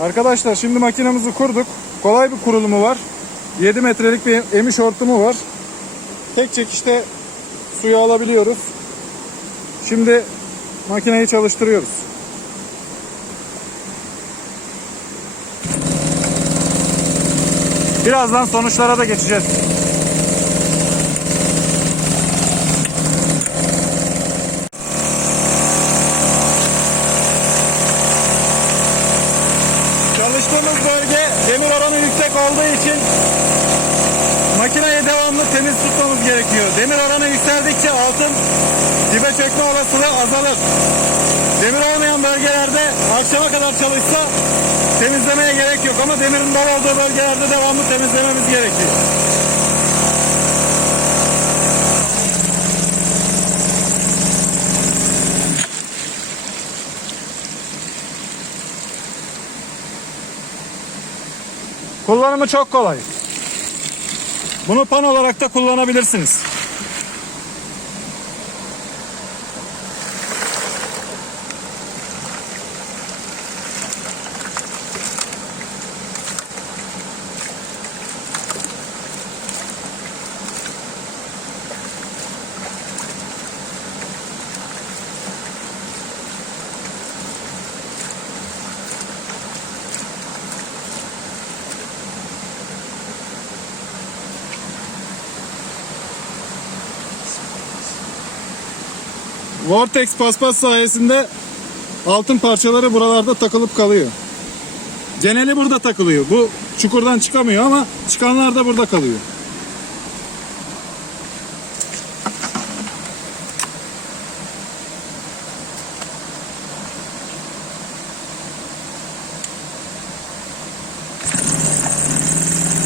Arkadaşlar şimdi makinemizi kurduk. Kolay bir kurulumu var. 7 metrelik bir emiş hortumu var. Tek çekişte suyu alabiliyoruz. Şimdi makineyi çalıştırıyoruz. Birazdan sonuçlara da geçeceğiz. Çalıştığımız bölge demir oranı yüksek olduğu için makineyi devamlı temiz tutmamız gerekiyor. Demir oranı yükseldikçe altın dibe çökme olasılığı azalır. Demir olmayan bölgelerde akşama kadar çalışsa temizlemeye gerek yok ama demirin bol olduğu bölgelerde devamlı temizlememiz gerekiyor. Kullanımı çok kolay. Bunu pan olarak da kullanabilirsiniz. Vortex paspas sayesinde altın parçaları buralarda takılıp kalıyor. Geneli burada takılıyor. Bu çukurdan çıkamıyor ama çıkanlar da burada kalıyor.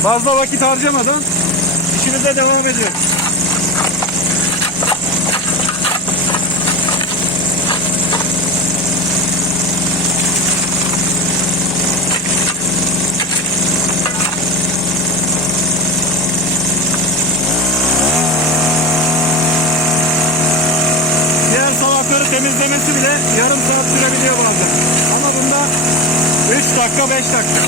Fazla vakit harcamadan işimize devam ediyoruz. Temizlemesi bile yarım saat sürebiliyor bazen. Ama bunda 3 dakika 5 dakika.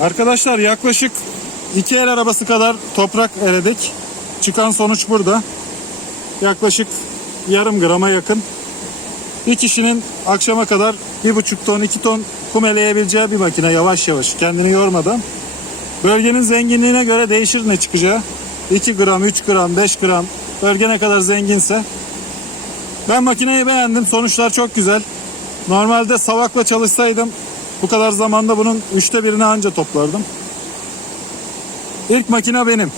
Arkadaşlar yaklaşık iki el arabası kadar toprak eredik. Çıkan sonuç burada. Yaklaşık yarım grama yakın. Bir kişinin akşama kadar bir buçuk ton, iki ton kum eleyebileceği bir makine yavaş yavaş kendini yormadan. Bölgenin zenginliğine göre değişir ne çıkacağı. 2 gram, 3 gram, 5 gram bölge ne kadar zenginse. Ben makineyi beğendim. Sonuçlar çok güzel. Normalde savakla çalışsaydım bu kadar zamanda bunun üçte birini anca toplardım. İlk makine benim.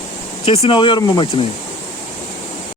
Kesin alıyorum bu makineyi.